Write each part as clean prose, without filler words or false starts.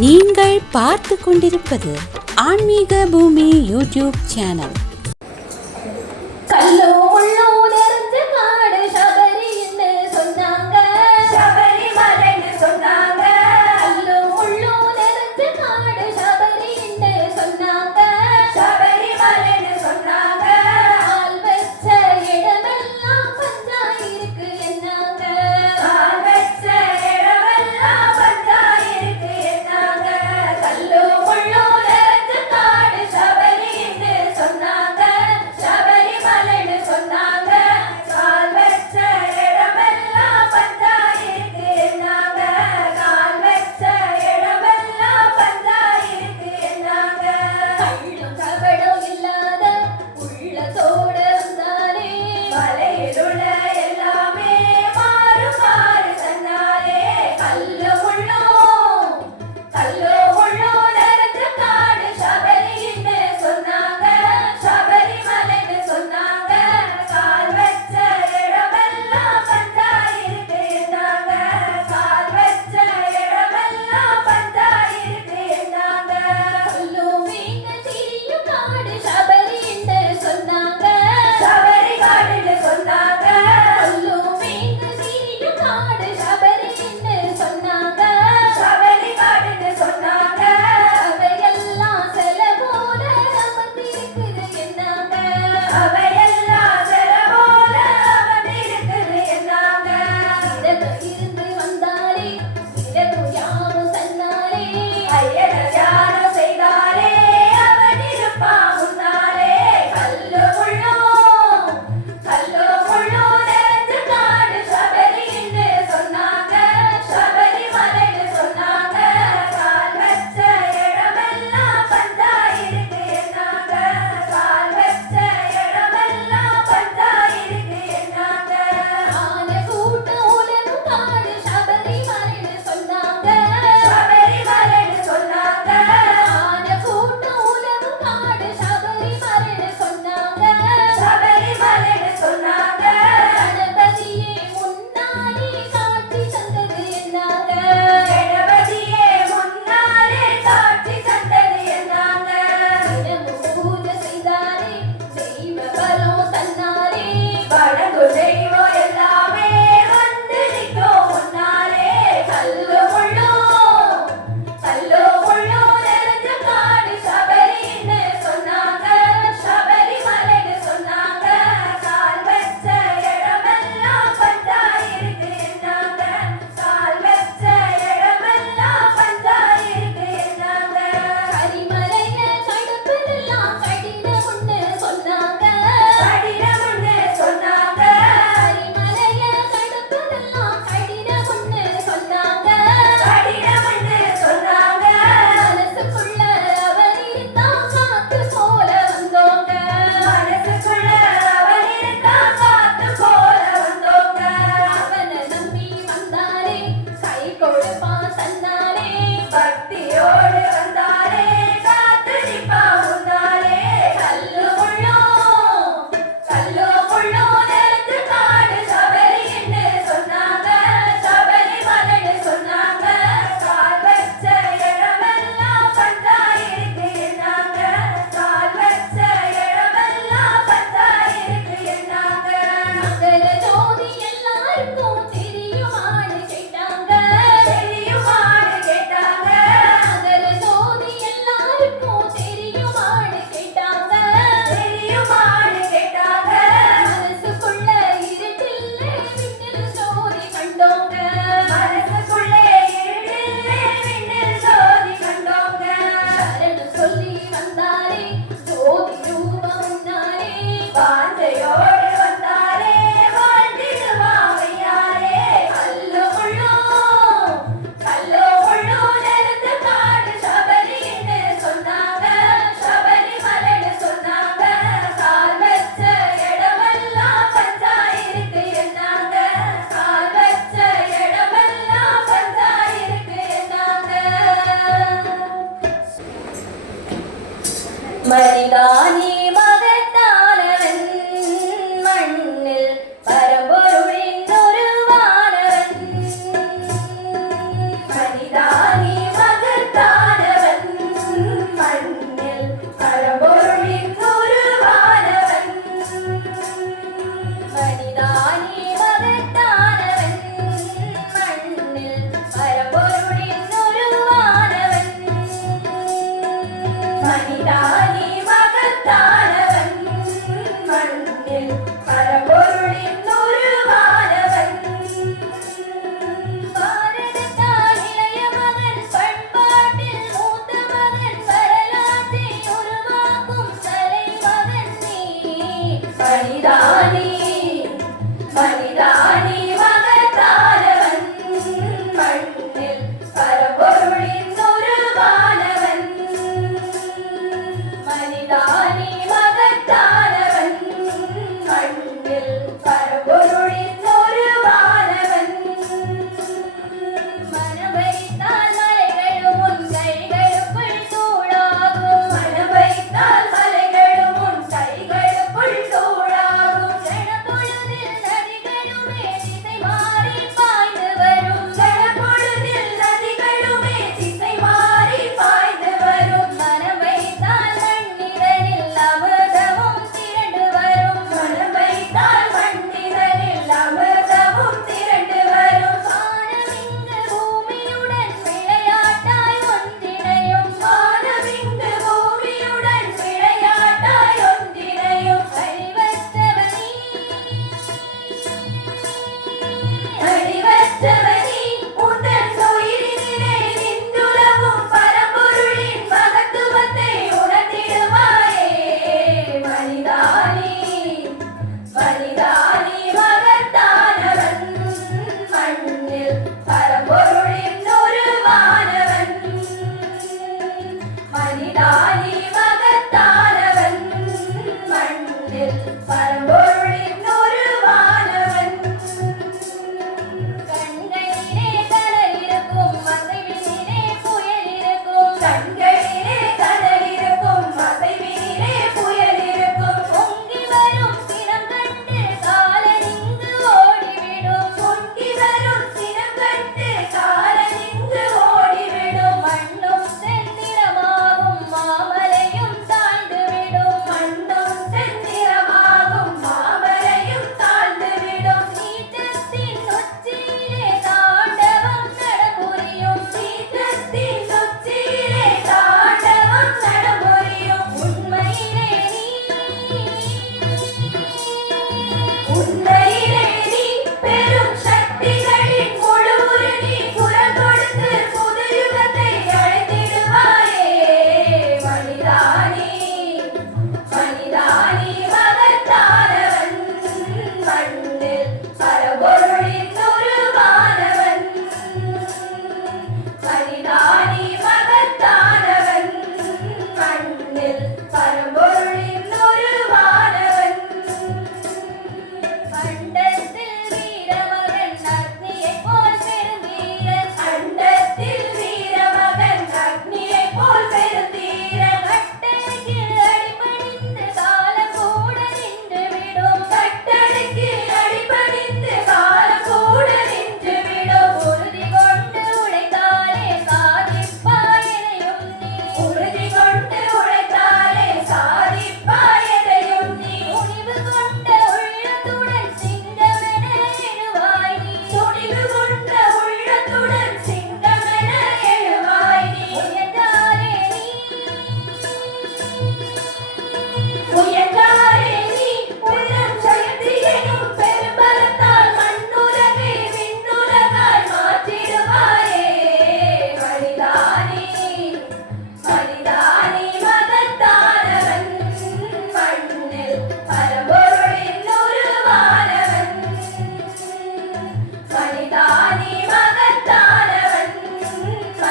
நீங்கள் பார்த்து கொண்டிருப்பது ஆன்மீக பூமி யூடியூப் சேனல். மரிதானி மகத்தானவன் மண்ணில் பரம்பொருளின் ஒருவானவன். மரிதானி மகத்தானவன்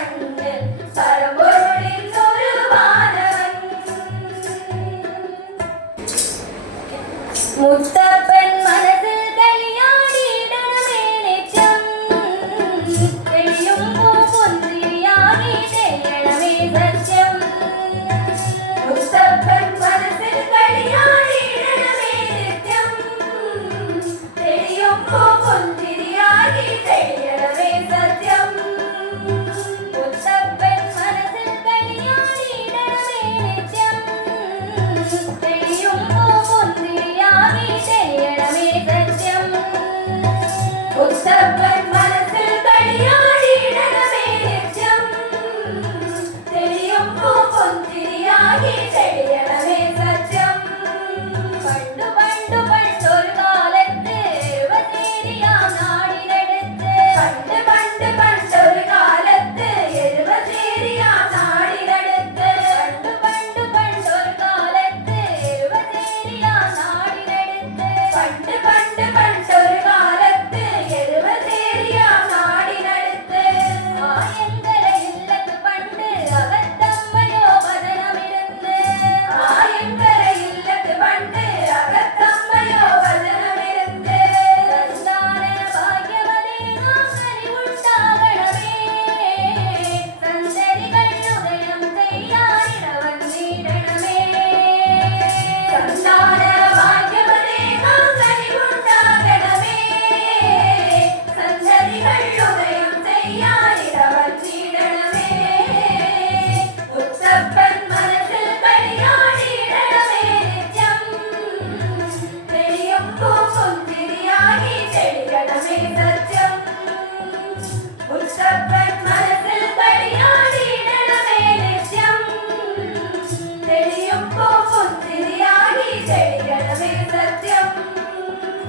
மண்ணில் பரம்பொருளின் உருவானவன். முத்தப்பன் மனதில் களியாடிடவே நிச்சம் தெளியும் பூம்பொன்றியாகி தெரியடவே சத்தியம். முத்தப்பன் மனதில் களியாடிடவே நித்தியம் தெளியும் பூம்பொன்றியாகி தெரியடவே சத்தியம். முத்தப்பன் மனதில் களியாடிடவே நித்தியம் தெளியும் பூம்பொன்றியாகி தெரியடவே சத்தியம். முத்தப்பன் மனதில் களியாடிடவே நித்தியம் தெளியும் பூம்பொன்றியாகி தெரியடவே சத்தியம். പണ്ടു പണ്ടു പണ്ടൊരു കാലത്ത് എരുവശേരിയാം നാടിനടുത്ത്. പണ്ട് പണ്ട് പണ്ടൊരു കാലത്ത് എരുവശേരിയാം നാടിനടുത്ത്. പണ്ട് പണ്ട് പണ്ടൊരു കാലത്ത് എരുവശേരിയാം നാടിനടുത്ത്. പണ്ട് പണ്ട് പണ്ടൊരു കാലത്ത് എരുവശേരിയാം നാടിനടുത്ത്. ആയങ്കരയില്ലത്ത് പണ്ട് അകത്തമ്മയോ വചനമിരുന്ന്. ആയങ്കരയില്ലത്ത് പണ്ട് അകത്തമ്മയോ വചനമിരുന്ന്. സന്താന ഭാഗ്യമതേ നാം കനിവുണ്ടാകണമേ. സന്തതികൾ ഉദയം ചെയ്യാനിട വന്നിടണമേ. സന്താന ഭാഗ്യമതേ നാം കനിവുണ്ടാകണമേ. സന്തതികൾ ഉദയം ചെയ്യാനിട വന്നിടണമേ. മുത്തപ്പൻ മനസ്സിൽ കളിയാടിയിടണമേ നിത്യം തെളിയും പൂമ്പൊന്തിരിയാകി തെളിയണമേ സത്യം. മുത്തപ്പൻ മനസ്സിൽ കളിയാടിയിടണമേ നിത്യം തെളിയും പൂമ്പൊന്തിരിയാകി തെളിയണമേ സത്യം.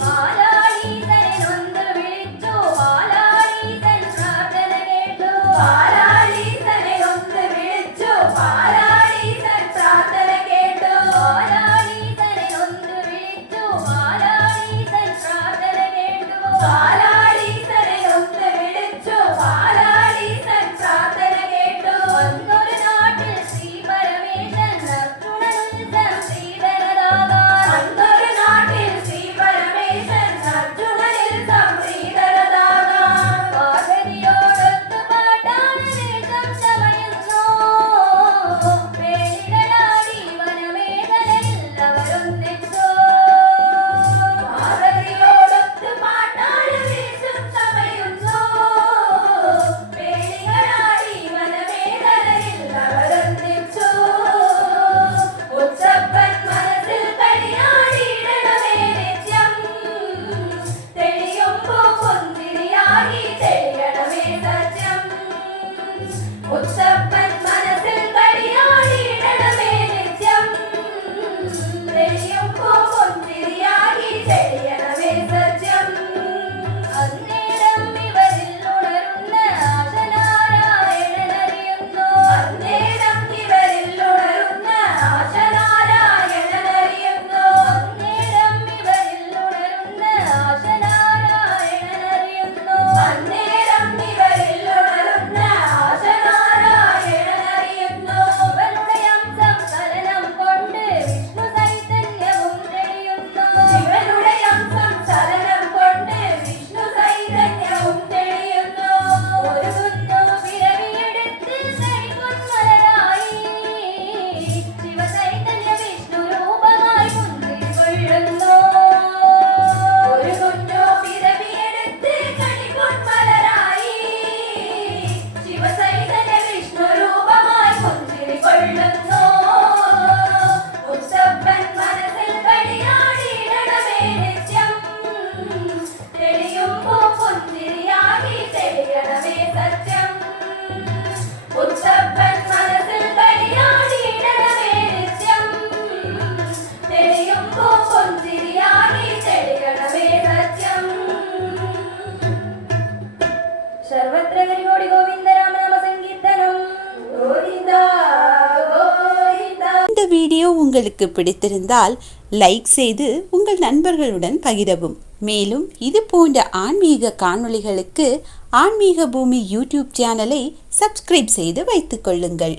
പാലാളീതനെ നൊന്ത് വിളിച്ചു പാലാളീതൻ പ്രാർത്ഥന കേട്ടു. പാലാളീതനെ നൊന്ത് വിളിച്ചു പാലാളീതൻ പ്രാർത്ഥന കേട്ടു. പാലാളീതനെ നൊന്ത് വിളിച്ചു പാലാളീതൻ പ്രാർത്ഥന കേട്ടു. പാലാളീതനെ നൊന്ത് വിളിച്ചു പാലാളീതൻ പ്രാർത്ഥന കേട്ടു. അന്നൊരു നാട്ടിൽ ശ്രീ പരമേശൻ അർജുനനുത്സം ശ്രീധരനാകാൻ. അന്നൊരു നാട്ടിൽ ശ്രീ പരമേശൻ അർജുനനിൽ സംപ്രീതരനാകാൻ. പാർവതിയോടൊത്തു പാട്ടാണ് ദേശം ചമയുന്നു. വേലികളാടി വനമേഖലയിൽ അവരൊന്നിച്ചു. പാർവതിയോടൊത്തു പാട്ടാണ് ദേശം ചമയുന്നു. വേലികളാടി വനമേഖലയിൽ അവരൊന്നിച്ചു. മുത്തപ്പൻ മനസ്സിൽ കളിയാടിയിടണമേ നിത്യം തെളിയും പൂമ്പൊന്തിരിയാകി തെളിയണമേ സത്യം. മുത്തപ്പൻ മനസ്സിൽ കളിയാടിയിടണമേ നിത്യം തെളിയും പൂമ്പൊന്തിരിയാകി തെളിയണമേ സത്യം. അന്നേരം ഇവരിൽ ഉണരുന്ന ആശനാരായണനറിയുന്നു. അന്നേരം ഇവരിൽ ഉണരുന്ന ആശനാരായണനറിയുന്നു. അന്നേരം ഇവരിൽ ഉണരുന്ന ആശനാരായണനറിയുന്നു. അന്നേരം ഇവരിൽ ഉണരുന്ന ആശനാരായണനറിയുന്നു. வீடியோ உங்களுக்கு பிடித்திருந்தால் லைக் செய்து உங்கள் நண்பர்களுடன் பகிரவும். மேலும் இது போன்ற ஆன்மீக காணொளிகளுக்கு ஆன்மீக பூமி யூடியூப் சேனலை சப்ஸ்கிரைப் செய்து வைத்துக் கொள்ளுங்கள்.